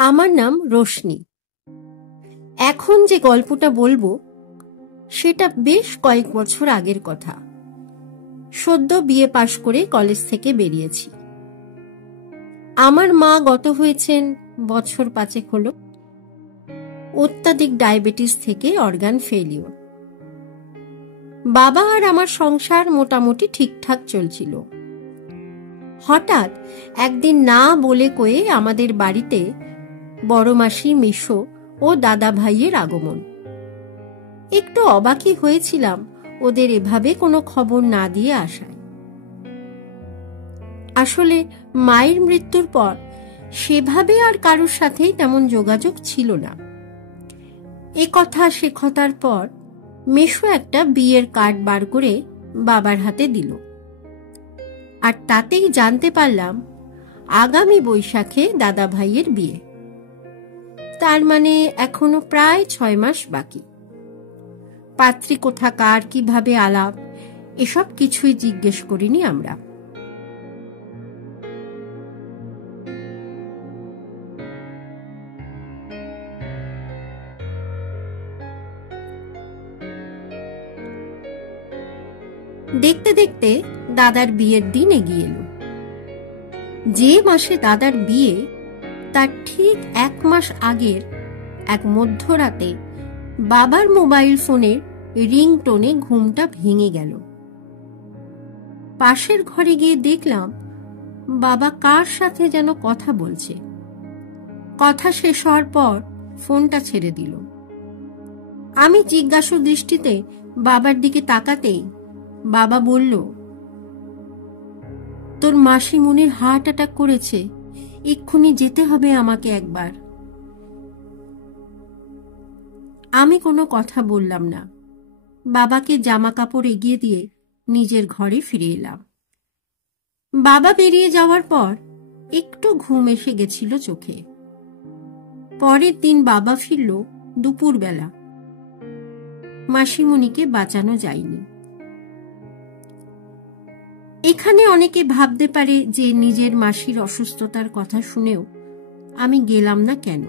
আমার নাম রোশনি। এখন যে গল্পটা বলবো সেটা বেশ কয়েক বছর আগের কথা। সদ্য বিএ পাশ করে কলেজ থেকে বেরিয়েছি। আমার মা গত হয়েছেন বছর 5 হলো। অত্যাধিক ডায়াবেটিস থেকে অর্গান ফেলিওর। বাবা আর আমার সংসার মোটামুটি ঠিকঠাক চলছিল। হঠাৎ একদিন না বলে কয়ে আমাদের বাড়িতে বড় মাসি, মিশো ও দাদা ভাইয়ের আগমন। একটু অবাকই হয়েছিলাম ওদের এভাবে কোনো খবর না দিয়ে আসায়। আসলে মায়ের মৃত্যুর পর সেভাবে আর কারোর সাথেই তেমন যোগাযোগ ছিল না। এ কথা সে কথার পর মেশো একটা বিয়ের কার্ড বার করে বাবার হাতে দিল, আর তাতেই জানতে পারলাম আগামী বৈশাখে দাদা ভাইয়ের বিয়ে। তার মানে এখনো প্রায় 6 মাস বাকি। পাত্রী কোথাকার, কিভাবে আলাপ, এসব কিছুই জিজ্ঞেস করিনি আমরা। দেখতে দেখতে দাদার বিয়ের দিন এগিয়ে এলো। যে মাসে দাদার বিয়ে তার ঠিক 1 মাস আগের এক মধ্যরাতে বাবার মোবাইল ফোনের রিংটোনে ঘুমটা ভেঙে গেল। পাশের ঘরে গিয়ে দেখলাম বাবা কার সাথে যেন কথা বলছে। কথা শেষ হওয়ার পর ফোনটা ছেড়ে দিল। আমি জিজ্ঞাসু দৃষ্টিতে বাবার দিকে তাকাতেই বাবা বলল, তোর মাসিমণির হার্ট অ্যাটাক করেছে, এক্ষুনি যেতে হবে আমাকে একবার। আমি কোনো কথা বললাম না। বাবাকে জামা কাপড় এগিয়ে দিয়ে নিজের ঘরে ফিরে এলাম। বাবা বেরিয়ে যাওয়ার পর একটু ঘুম এসে গেছিল চোখে। পরের দিন বাবা ফিরল দুপুরবেলা। মাসিমণিকে বাঁচানো যায়নি। এখানে অনেকে ভাবতে পারে যে নিজের মাসির অসুস্থতার কথা শুনেও আমি গেলাম না কেন,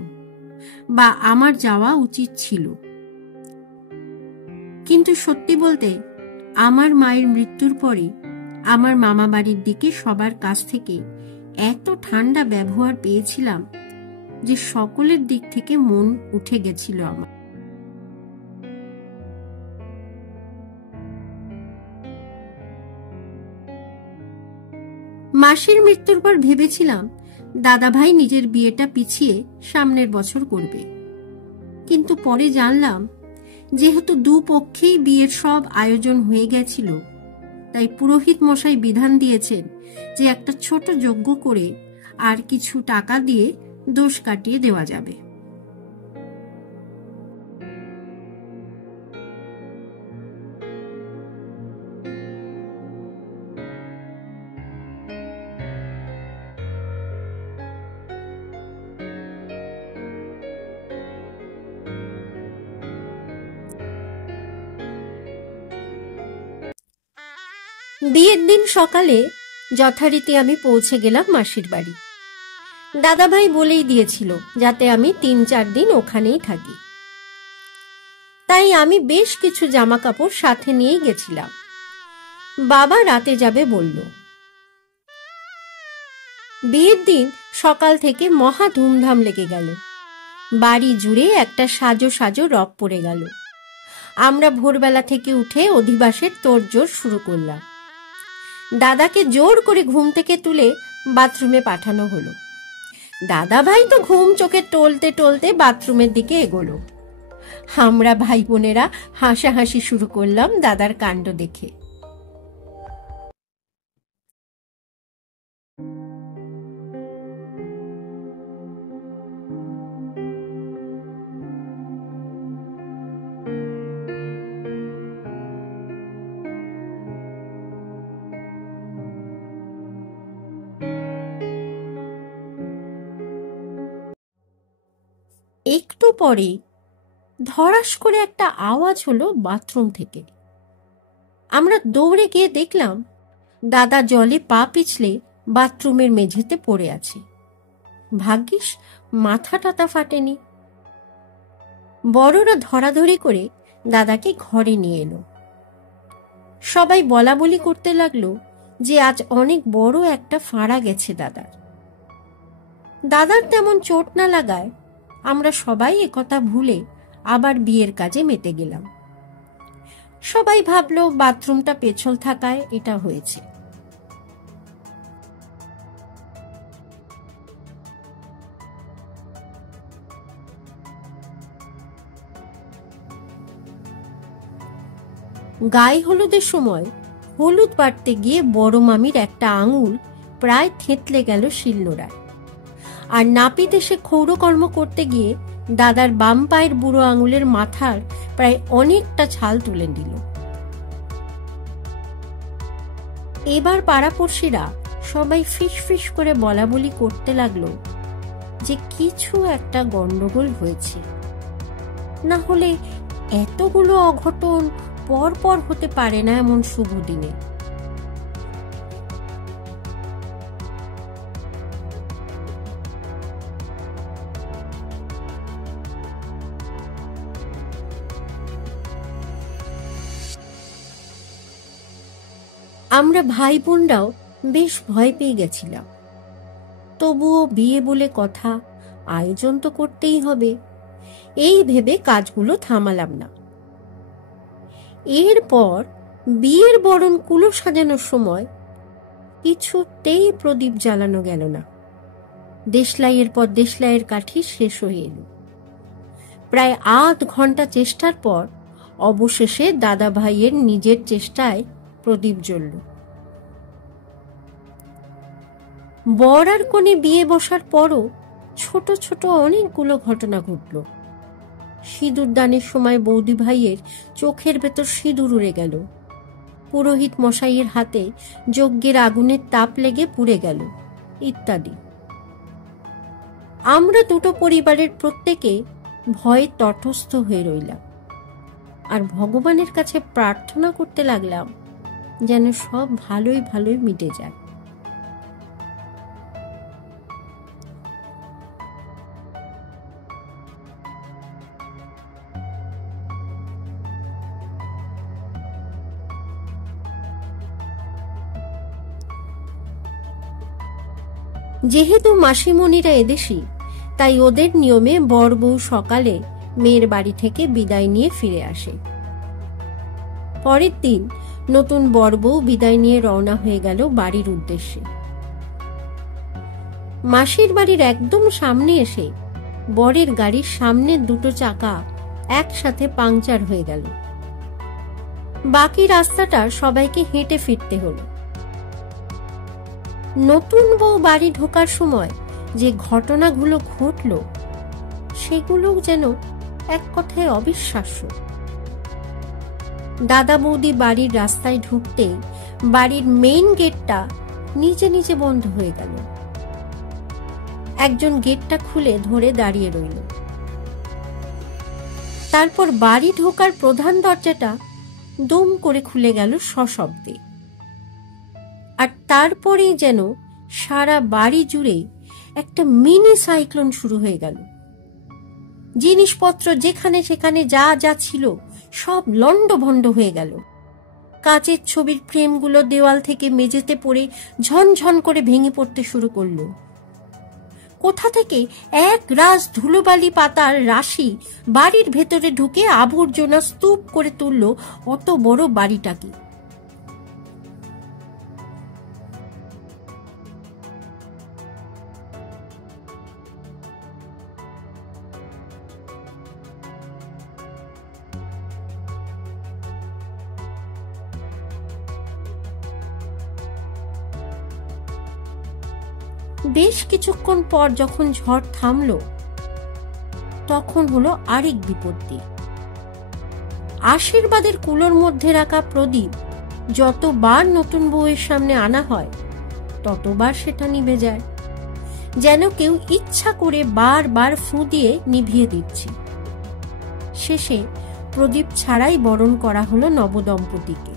বা আমার যাওয়া উচিত ছিল। কিন্তু সত্যি বলতে আমার মায়ের মৃত্যুর পরে আমার মামা বাড়ির দিকে সবার কাছ থেকে এত ঠান্ডা ব্যবহার পেয়েছিলাম যে সকলের দিক থেকে মন উঠে গেছিল আমার। মাসির মৃত্যুর পর ভেবেছিলাম দাদাভাই নিজের বিয়েটা পিছিয়ে সামনের বছর করবে, কিন্তু পরে জানলাম যেহেতু দুপক্ষেই বিয়ের সব আয়োজন হয়ে গেছিল, তাই পুরোহিত মশাই বিধান দিয়েছেন যে একটা ছোট যজ্ঞ করে আর কিছু টাকা দিয়ে দোষ কাটিয়ে দেওয়া যাবে। বিয়ের দিন সকালে যথারীতি আমি পৌঁছে গেলাম মাসির বাড়ি। দাদাভাই বলেই দিয়েছিল যাতে আমি 3-4 দিন ওখানেই থাকি, তাই আমি বেশ কিছু জামা কাপড় সাথে নিয়েই গেছিলাম। বাবা রাতে যাবে বলল। বিয়ের দিন সকাল থেকে মহা ধুমধাম লেগে গেল। বাড়ি জুড়ে একটা সাজো সাজো রব পড়ে গেল। আমরা ভোরবেলা থেকে উঠে অধিবাসের তোড়জোড় শুরু করলাম। দাদাকে জোর করে ঘুম থেকে তুলে বাথরুমে পাঠানো হলো। দাদা ভাই তো ঘুম চোখে টলতে টলতে বাথরুমের দিকে এগোলো। আমরা ভাই বোনেরা হাসাহাসি শুরু করলাম দাদার কাণ্ড দেখে। একটু পরে ধড়াস করে একটা আওয়াজ হলো বাথরুম থেকে। আমরা দৌড়ে গিয়ে দেখলাম দাদা জলে পা পিছলে বাথরুমের মেঝেতে পড়ে আছে। ভাগ্যিস মাথা টাথা ফাটেনি। বড়রা ধরাধরি করে দাদাকে ঘরে নিয়ে এলো। সবাই বলা বলি করতে লাগলো যে আজ অনেক বড় একটা ফাঁড়া গেছে দাদার তেমন চোট না লাগায় আমরা সবাই একথা ভুলে আবার বিয়ের কাজে মেতে গেলাম। সবাই ভাবলো বাথরুমটা পেছল থাকায় এটা হয়েছে। গায়ে হলুদের সময় হলুদ বাটতে গিয়ে বড় মামির একটা আঙুল প্রায় থেঁতলে গেল শিলনোড়ায়, আর নাপিত এসে ক্ষৌরকর্ম করতে গিয়ে দাদার বাম পায়ের বুড়ো আঙুলের মাথার প্রায় অনেকটা ছাল তুলে দিল। এবার পাড়াপড়শিরা সবাই ফিস ফিস করে বলা বলি করতে লাগলো যে কিছু একটা গন্ডগোল হয়েছে, না হলে এতগুলো অঘটন পর পর হতে পারে না এমন শুভ দিনে। আমরা ভাই বোনরাও বেশ ভয় পেয়ে গেছিলাম। তবুও বিয়ে বলে কথা, আয়োজন তো করতেই হবে, এই ভেবে কাজগুলো থামালাম না। এরপর বিয়ের বরণ কুলো সাজানোর সময় কিছুতেই প্রদীপ জ্বালানো গেল না। দেশলাইয়ের পর দেশলাইয়ের কাঠি শেষ হয়ে এলো। প্রায় আধ ঘন্টা চেষ্টার পর অবশেষে দাদা ভাইয়ের নিজের চেষ্টায় প্রদীপ জ্বলল। বর আর কনে বিয়ে বসার পরও ছোট ছোট অনেকগুলো ঘটনা ঘটল। সিঁদুর দানের সময় বৌদি ভাইয়ের চোখের ভেতর সিঁদুর উড়ে গেল, পুরোহিত মশাইয়ের হাতে যজ্ঞের আগুনের তাপ লেগে পুড়ে গেল, ইত্যাদি। আমরা দুটো পরিবারের প্রত্যেকে ভয়ে তটস্থ হয়ে রইলাম আর ভগবানের কাছে প্রার্থনা করতে লাগলাম যেন সব ভালোই ভালোই মিটে যায়। যেহেতু মাসিমণিরা এদেশি, তাই ওদের নিয়মে বর বউ সকালে মেয়ের বাড়ি থেকে বিদায় নিয়ে ফিরে আসে। পরের দিন নতুন বর বউ বিদায় নিয়ে রওনা হয়ে গেল বাড়ির উদ্দেশ্যে। মাসির বাড়ির একদম সামনে এসে বরের গাড়ির সামনের দুটো চাকা একসাথে পাংচার হয়ে গেল। বাকি রাস্তাটা সবাইকে হেঁটে ফিরতে হলো। নতুন বউ বাড়ি ঢোকার সময় যে ঘটনাগুলো ঘটল সেগুলো যেন এক কথায় অবিশ্বাস্য। দাদা বৌদি বাড়ির রাস্তায় ঢুকতে বাড়ির মেইন গেটটা নিজে নিজে বন্ধ হয়ে গেল। একজন গেটটা খুলে ধরে দাঁড়িয়ে রইল। তারপর বাড়ি ঢোকার প্রধান দরজাটা দম করে খুলে গেল সশব্দে। আর তারপরেই যেন সারা বাড়ি জুড়ে একটা মিনি সাইক্লোন শুরু হয়ে গেল। জিনিসপত্র যেখানে সেখানে যা যা ছিল সব লন্ডভন্ড হয়ে গেল। কাঁচের ছবির ফ্রেমগুলো দেওয়াল থেকে মেঝেতে পড়ে ঝনঝন করে ভেঙে পড়তে শুরু করলো। কোথা থেকে এক রাশ ধুলোবালি পাতার রাশি বাড়ির ভেতরে ঢুকে আবর্জনা স্তূপ করে তুলল অত বড় বাড়িটাকে। বেশ কিছুক্ষণ পর যখন ঝড় থামলো, তখন হলো আরেক বিপত্তি। আশীর্বাদের কুলোর মধ্যে রাখা প্রদীপ যতবার নতুন বউয়ের সামনে আনা হয় ততবার সেটা নিভে যায়, যেন কেউ ইচ্ছা করে বারবার ফু দিয়ে নিভিয়ে দিচ্ছে। শেষে প্রদীপ ছাড়াই বরণ করা হলো নবদম্পতিকে।